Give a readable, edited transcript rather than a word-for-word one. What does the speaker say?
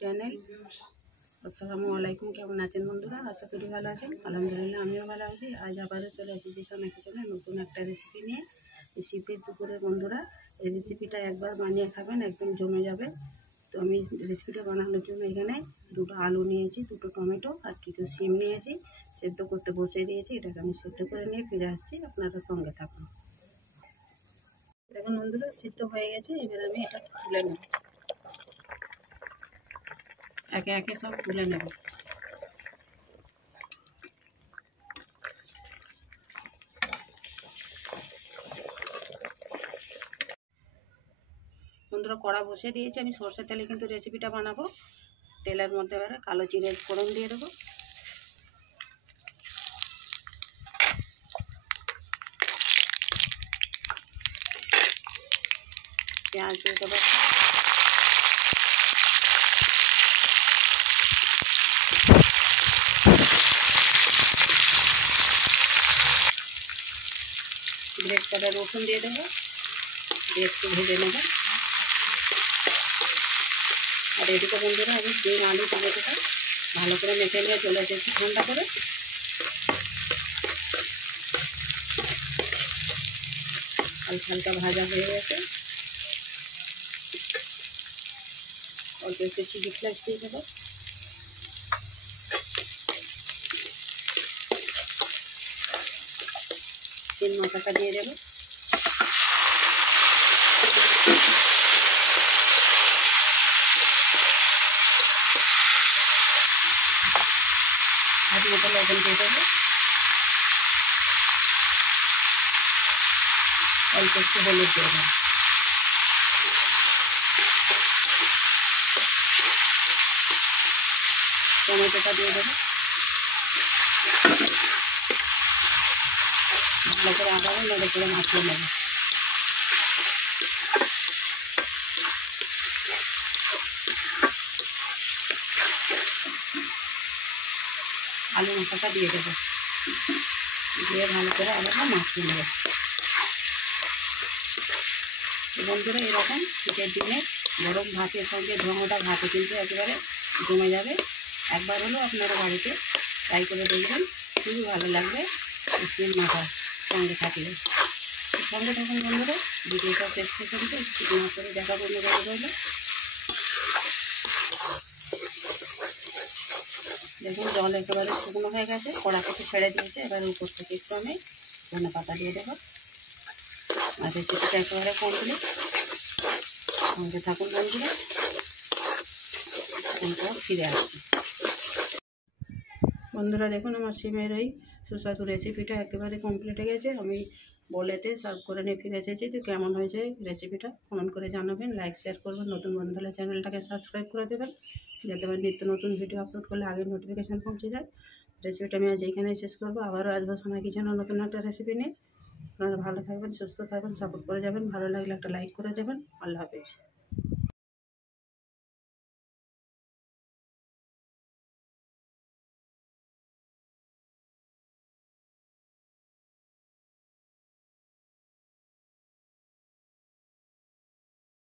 Channel. আসসালামু আলাইকুম। কেমন আছেন বন্ধুরা? আশা করি ভালো আছেন। আলহামদুলিল্লাহ আমিও ভালো আছি। আজ আবারও চলে এসেছি সোনা কিচেনে নতুন একটা রেসিপি নিয়ে। শীতের দুপুরে বন্ধুরা এই রেসিপিটা একবার বানিয়ে খাবেন, একদম জমে যাবে। তো আমি রেসিপিটা বানানোর জন্য এখানে দুটো আলু নিয়েছি, দুটো টমেটো আর কিছু শিম নিয়েছি। সেদ্ধ করতে বসিয়ে দিয়েছি। এটাকে আমি সেদ্ধ করে নিয়ে ফিরে আসছি, আপনারা সঙ্গে থাকুন। দেখুন বন্ধুরা, সিদ্ধ হয়ে গেছে। এবার আমি এটা তুলে নেব, একে একে সব তুলে নেব। বন্ধুরা, কড়া বসিয়ে দিয়েছি। আমি সর্ষের তেলে কিন্তু রেসিপিটা বানাবো। তেলের মধ্যে এবারে কালো জিরে ফোড়ন দিয়ে দেবো। পেঁয়াজ দিয়ে দেবো। গ্রেট করা রসুন দিয়ে দেবো, দিয়ে একটু ভেজে নেব। আর এদিকে বন্ধুরা আমি ডিম আলু টমেটোটা ভালো করে মেখে নিয়ে চলে এসেছি ঠান্ডা করে। হালকা হালকা ভাজা হয়ে গেছে। অল্প একটু চিলি ফ্লেক্স দিয়ে দেবো। তিন মশলাটা দিয়ে দেবো। হাত মতো লবণ দিয়ে দেবো। অল্প একটু হলুদ দিয়ে দেবো। টমেটোটা দিয়ে দেবো। ভালো করে আবারও নেড়ে করে মাখিয়ে নেবো। আলু মশলাটা দিয়ে দেবো, দিয়ে ভালো করে আবারও মাখিয়ে নেবো। বন্ধুরা, এরকম শীতের দিনে গরম ভাতের সঙ্গে ধোঁয়াটা ভাতে কিন্তু একেবারে জমে যাবে। একবার হলেও আপনারা বাড়িতে ট্রাই করে দেখবেন, খুবই ভালো লাগবে। শিম মাথার সঙ্গে থাকলে সঙ্গে থাকুন বন্ধুরা। ভিডিওটা শেষ পর্যন্ত স্কিপ না করে দেখা বন্ধুরা রইল। দেখুন জল একেবারে শুকনো হয়ে গেছে, কড়া থেকে ছেড়ে দিয়েছে। এবার উপর থেকে একটু আমি ধনেপাতা দিয়ে দেবো। আর রেসিপিটা একেবারে কমপ্লিট। সঙ্গে থাকুন বন্ধুরা, এরপর ফিরে আসছি। বন্ধুরা দেখুন, আমার সিমের এই সুস্বাদু রেসিপিটা একেবারে কমপ্লিট হয়ে গেছে। আমি বলেতে সার্ভ করে নিয়ে ফিরে এসেছি। তো কেমন হয়েছে রেসিপিটা কমেন্ট করে জানাবেন, লাইক শেয়ার করবেন। নতুন বন্ধু হলে চ্যানেলটাকে সাবস্ক্রাইব করে দেবেন, যাতে আমার নিত্য নতুন ভিডিও আপলোড করলে আগে নোটিফিকেশান পৌঁছে যায়। রেসিপিটা আমি আজ এইখানেই শেষ করবো। আবারও আসবো সোনা কিচেনে নতুন একটা রেসিপি নিয়ে। আপনারা ভালো থাকবেন, সুস্থ থাকবেন, সাপোর্ট করে যাবেন। ভালো লাগলে একটা লাইক করে দেবেন। আল্লাহ হাফেজ।